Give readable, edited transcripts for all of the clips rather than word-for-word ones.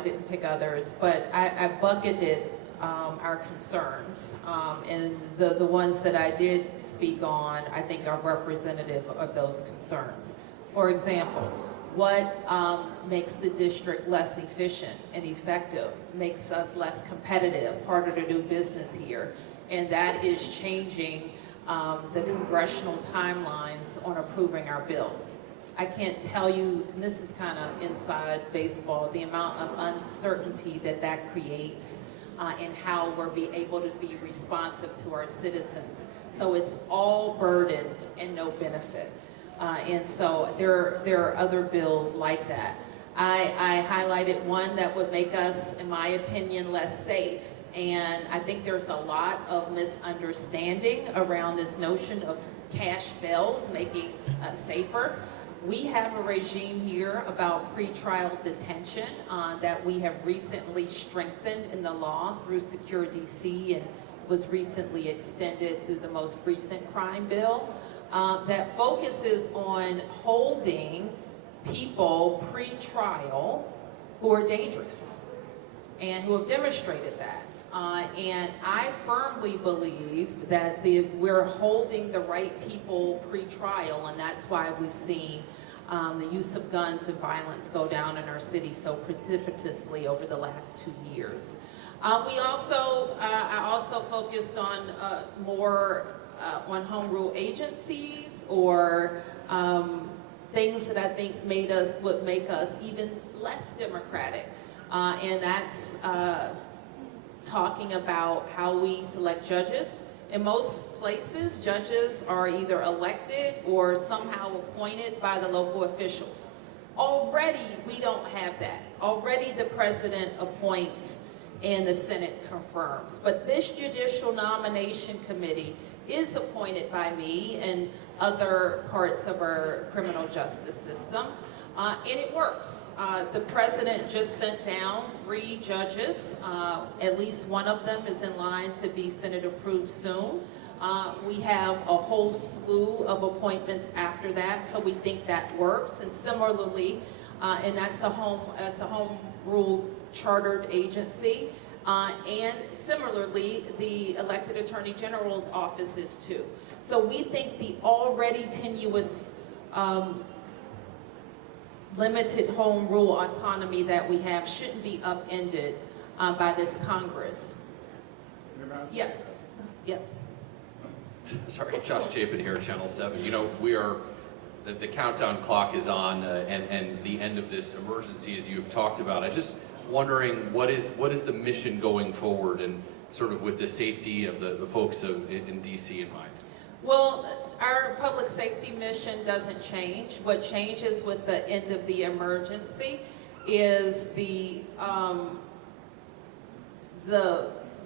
I didn't pick others, but I bucketed our concerns, and the ones that I did speak on, I think are representative of those concerns. For example, what makes the district less efficient and effective, makes us less competitive, harder to do business here, and that is changing the congressional timelines on approving our bills. I can't tell you, and this is kind of inside baseball, the amount of uncertainty that that creates in how we're able to be responsive to our citizens. So it's all burden and no benefit. And so there are other bills like that. I highlighted one that would make us, in my opinion, less safe. And I think there's a lot of misunderstanding around this notion of cash bails making us safer. We have a regime here about pretrial detention that we have recently strengthened in the law through Secure DC and was recently extended through the most recent crime bill that focuses on holding people pre-trial who are dangerous and who have demonstrated that. And I firmly believe that we're holding the right people pre-trial, and that's why we've seen the use of guns and violence go down in our city so precipitously over the last 2 years. I also focused on more on home rule agencies or things that I think would make us even less democratic, and that's talking about how we select judges. In most places, judges are either elected or somehow appointed by the local officials. Already, we don't have that. Already, the president appoints and the Senate confirms. But this judicial nomination committee is appointed by me and other parts of our criminal justice system. And it works. The president just sent down 3 judges. At least one of them is in line to be Senate approved soon. We have a whole slew of appointments after that, so we think that works. And similarly, and that's a home rule chartered agency. And similarly, the elected attorney general's office is too. So we think the already tenuous limited home rule autonomy that we have shouldn't be upended by this Congress. Yeah. Sorry, Josh Chapin here, Channel 7. You know, the countdown clock is on, and the end of this emergency, as you've talked about. I just wondering what is the mission going forward, and sort of with the safety of the folks in DC in mind. Well, our public safety mission doesn't change. What changes with the end of the emergency is the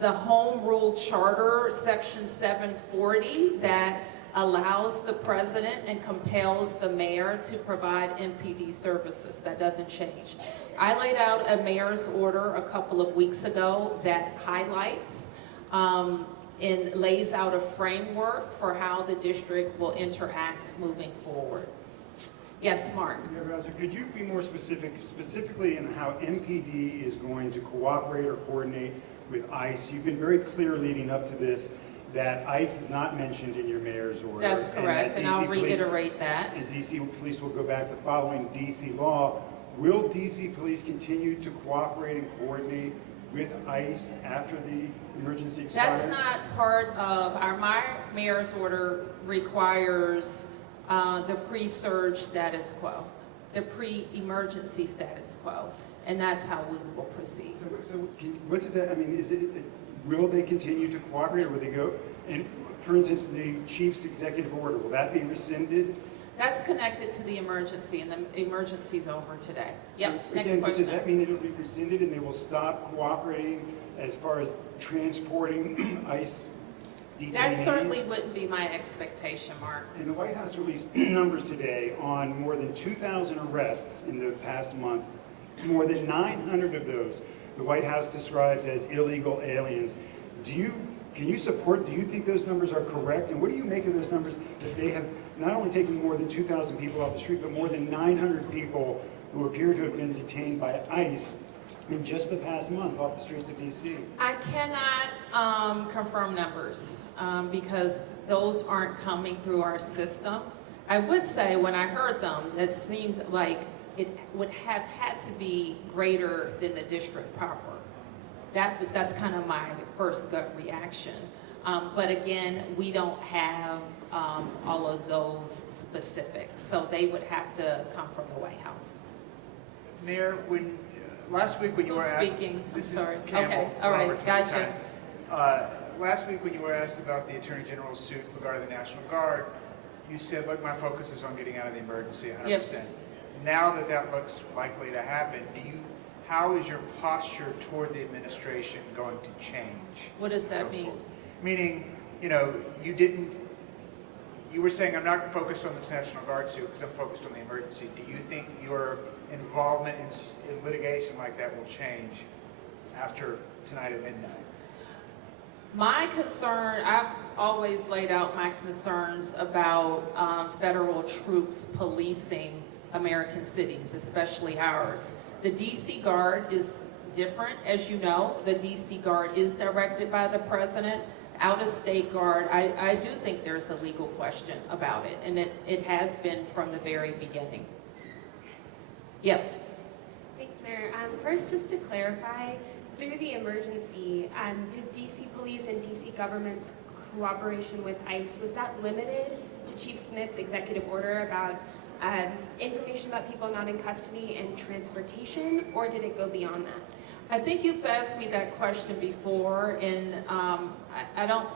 Home Rule Charter, Section 740, that allows the president and compels the mayor to provide MPD services. That doesn't change. I laid out a mayor's order a couple of weeks ago that highlights and lays out a framework for how the district will interact moving forward. Yes, Mark. Yeah, Roger, could you be more specifically in how MPD is going to cooperate or coordinate with ICE? You've been very clear leading up to this that ICE is not mentioned in your mayor's order. That's correct, and I'll reiterate that. And DC police will go back to following DC law. Will DC police continue to cooperate and coordinate with ICE after the emergency expires? That's not part of my mayor's order. Requires the pre-surge status quo, the pre-emergency status quo, and that's how we will proceed. So what does that, I mean, will they continue to cooperate, or will they go, and for instance, the chief's executive order, will that be rescinded? That's connected to the emergency, and the emergency's over today. Yep, So, next again, question. does that mean it'll be rescinded and they will stop cooperating as far as transporting ICE detainees? That certainly wouldn't be my expectation, Mark. And the White House released numbers today on more than 2,000 arrests in the past month. More than 900 of those the White House describes as illegal aliens. Can you think those numbers are correct? And what do you make of those numbers that they have not only taken more than 2,000 people off the street, but more than 900 people who appear to have been detained by ICE in just the past month off the streets of DC? I cannot confirm numbers because those aren't coming through our system. I would say when I heard them, it seemed like it would have had to be greater than the district proper. That's kind of my first gut reaction. But again, we don't have all of those specifics, so they would have to come from the White House. Mayor, last week when you were asked, speaking? I'm this sorry. is Campbell. Okay, all right, Roberts, gotcha. Last week when you were asked about the Attorney General's suit regarding the National Guard, you said, look, my focus is on getting out of the emergency 100%. Yep. Now that that looks likely to happen, how is your posture toward the administration going to change? What does that mean? Meaning, you were saying, I'm not focused on the National Guard suit because I'm focused on the emergency. Do you think your involvement in litigation like that will change after tonight at midnight? My concern, I've always laid out my concerns about federal troops policing American cities, especially ours. The DC Guard is different, as you know. The DC Guard is directed by the president. Out-of-state guard, I do think there's a legal question about it, and it has been from the very beginning. Yep. Thanks, Mayor. First, just to clarify, through the emergency, did DC Police and DC government's cooperation with ICE, was that limited to Chief Smith's executive order about information about people not in custody and transportation, or did it go beyond that? I think you've asked me that question before, and I don't,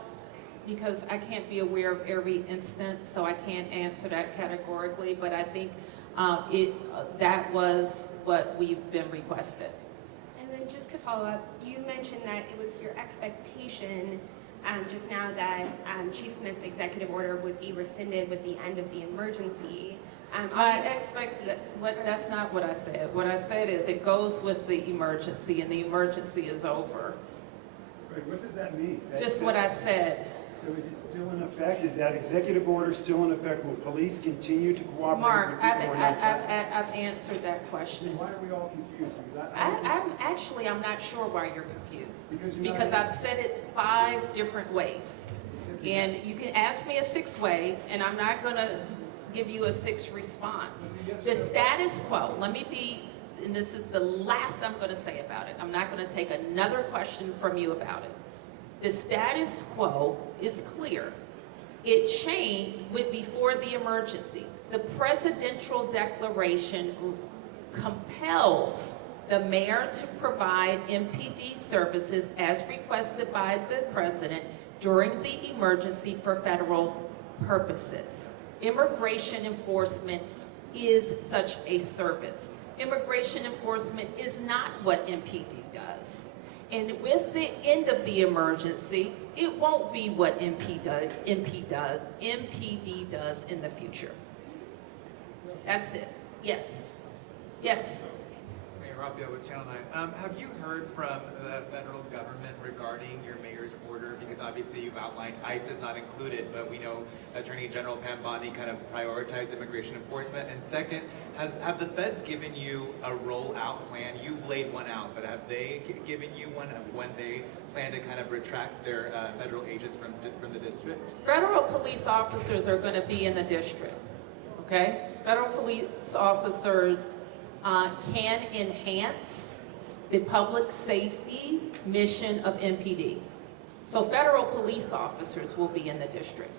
because I can't be aware of every instance, so I can't answer that categorically, but I think that was what we've been requested. And then just to follow up, you mentioned that it was your expectation just now that Chief Smith's executive order would be rescinded with the end of the emergency. That's not what I said. What I said is it goes with the emergency, and the emergency is over. Right, what does that mean? Just what I said. So is it still in effect? Is that executive order still in effect? Will police continue to cooperate Mark, with people who are not custody? I've answered that question. Why are we all confused? Because I'm not sure why you're confused. Because I've said it 5 different ways. And you can ask me a 6th way, and I'm not going to give you a 6th response. The status quo, and this is the last I'm going to say about it. I'm not going to take another question from you about it. The status quo is clear. It changed before the emergency. The presidential declaration compels the mayor to provide MPD services as requested by the president during the emergency for federal purposes. Immigration enforcement is such a service. Immigration enforcement is not what MPD does. And with the end of the emergency, it won't be what MPD does in the future. That's it. Yes. Yes. Mayor Raphael with Channel 9. Have you heard from the federal government regarding your mayor's order? Because obviously you've outlined ICE is not included, but we know Attorney General Pam Bondi kind of prioritized immigration enforcement. And second, have the feds given you a rollout plan? You've laid one out, but have they given you one of when they plan to kind of retract their federal agents from the district? Federal police officers are going to be in the district, okay? Federal police officers can enhance the public safety mission of MPD. So federal police officers will be in the district.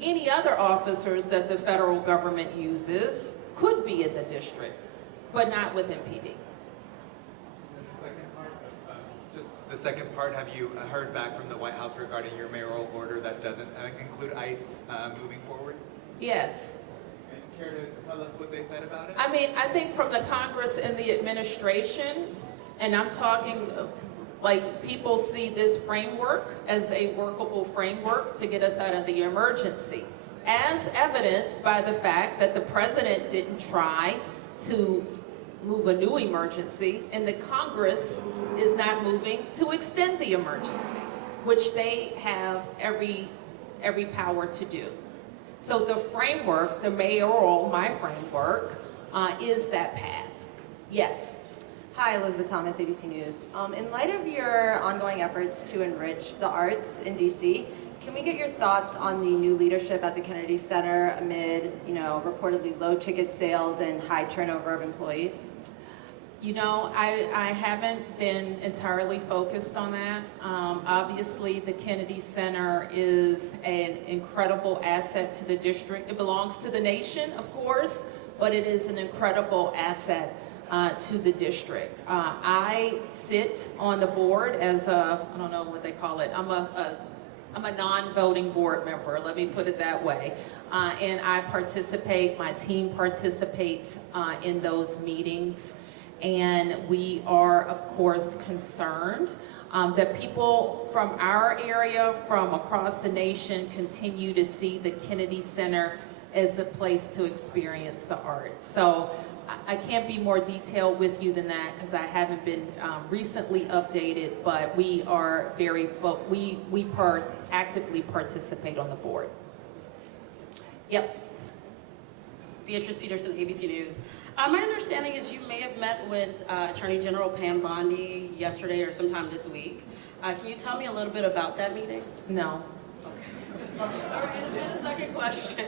Any other officers that the federal government uses could be in the district, but not with MPD. Just the second part, have you heard back from the White House regarding your mayoral order that doesn't include ICE moving forward? Yes. Care to tell us what they said about it? I mean, I think from the Congress and the administration, and I'm talking like people see this framework as a workable framework to get us out of the emergency, as evidenced by the fact that the president didn't try to move a new emergency, and the Congress is not moving to extend the emergency, which they have every power to do. So the framework, my framework, is that path. Yes. Hi, Elizabeth Thomas, ABC News. In light of your ongoing efforts to enrich the arts in DC, can we get your thoughts on the new leadership at the Kennedy Center amid, reportedly low ticket sales and high turnover of employees? I haven't been entirely focused on that. Obviously, the Kennedy Center is an incredible asset to the district. It belongs to the nation, of course, but it is an incredible asset to the district. I sit on the board as I don't know what they call it. I'm a non-voting board member, let me put it that way. And I participate, my team participates in those meetings. And we are, of course, concerned that people from our area, from across the nation, continue to see the Kennedy Center as a place to experience the arts. So I can't be more detailed with you than that because I haven't been recently updated, but we are very, actively participate on the board. Yep. Beatrice Peterson, ABC News. My understanding is you may have met with Attorney General Pam Bondi yesterday or sometime this week. Can you tell me a little bit about that meeting? No. Okay. All right, and then a second question.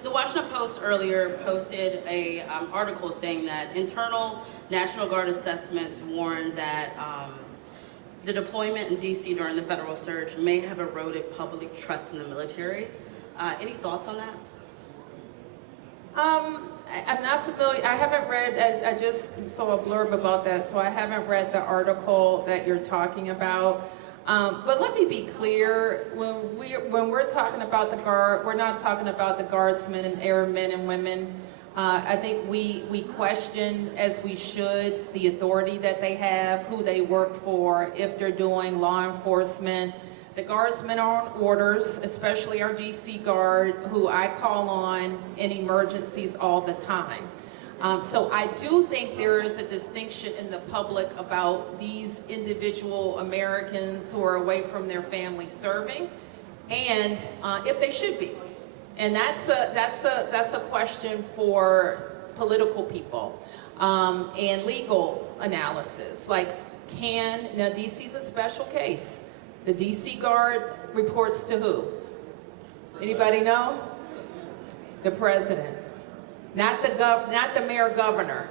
The Washington Post earlier posted a article saying that internal National Guard assessments warn that the deployment in DC during the federal surge may have eroded public trust in the military. Any thoughts on that? I'm not familiar, I haven't read, I just saw a blurb about that, so I haven't read the article that you're talking about. But let me be clear, when we're talking about the Guard, we're not talking about the Guardsmen and airmen and women. I think we question, as we should, the authority that they have, who they work for, if they're doing law enforcement. The Guardsmen are on orders, especially our DC Guard, who I call on in emergencies all the time. So I do think there is a distinction in the public about these individual Americans who are away from their family serving, and if they should be. And that's a question for political people and legal analysis. Like, now DC's a special case. The DC Guard reports to who? Anybody know? The president. Not the mayor governor.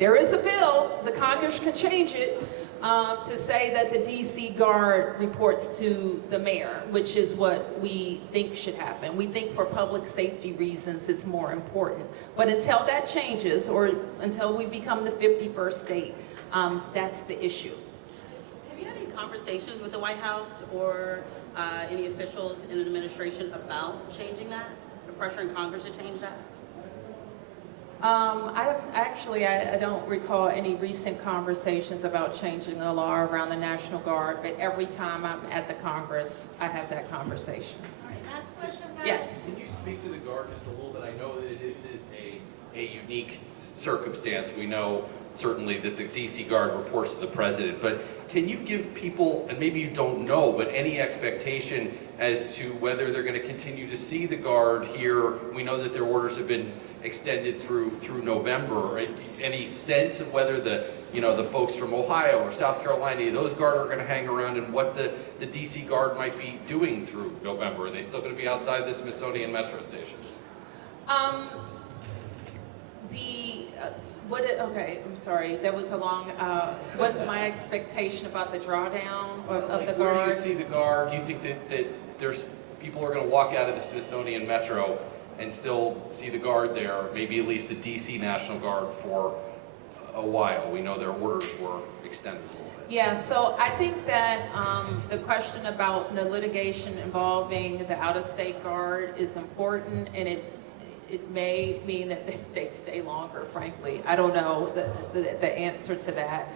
There is a bill, the Congress can change it, to say that the DC Guard reports to the mayor, which is what we think should happen. We think for public safety reasons it's more important. But until that changes, or until we become the 51st state, that's the issue. Have you had any conversations with the White House or any officials in the administration about changing that? The pressure in Congress to change that? I don't recall any recent conversations about changing the law around the National Guard, but every time I'm at the Congress, I have that conversation. All right, last question, guys. Yes. Can you speak to the Guard just a little bit? I know that it is a unique circumstance. We know certainly that the DC Guard reports to the president, but can you give people, and maybe you don't know, but any expectation as to whether they're going to continue to see the Guard here? We know that their orders have been extended through November. Any sense of whether the folks from Ohio or South Carolina, those Guard are going to hang around, and what the DC Guard might be doing through November? Are they still going to be outside the Smithsonian Metro Station? Okay, I'm sorry. That was a long. What's my expectation about the drawdown of the Guard? Where do you see the Guard? Do you think that there's people are going to walk out of the Smithsonian Metro and still see the Guard there, maybe at least the DC National Guard for a while? We know their orders were extended a little bit. Yeah, so I think that the question about the litigation involving the out-of-state Guard is important, and it may mean that they stay longer, frankly. I don't know the answer to that.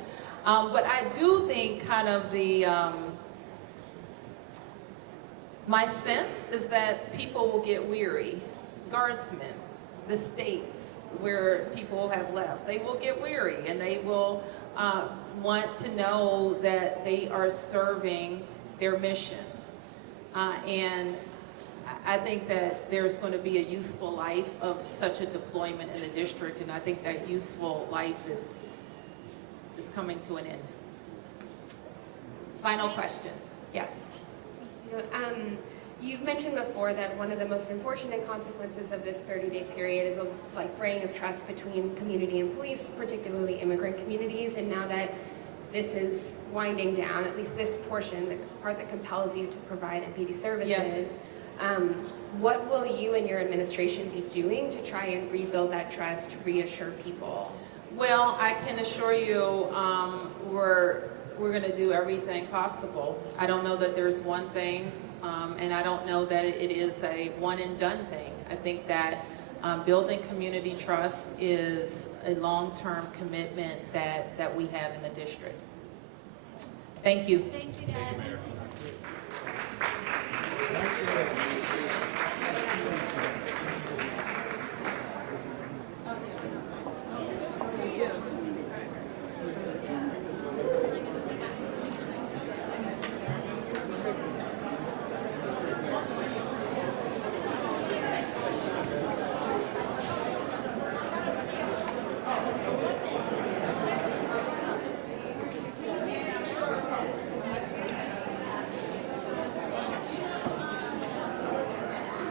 But I do think kind of my sense is that people will get weary. Guardsmen, the states where people have left, they will get weary, and they will want to know that they are serving their mission. And I think that there's going to be a useful life of such a deployment in the district, and I think that useful life is coming to an end. Final question. Yes. You've mentioned before that one of the most unfortunate consequences of this 30-day period is a fraying of trust between community and police, particularly immigrant communities. And now that this is winding down, at least this portion, the part that compels you to provide MPD services, Yes. What will you and your administration be doing to try and rebuild that trust, reassure people? Well, I can assure you, we're going to do everything possible. I don't know that there's one thing, and I don't know that it is a one and done thing. I think that building community trust is a long-term commitment that we have in the district. Thank you. Thank you, Dad. Thank you, Mayor.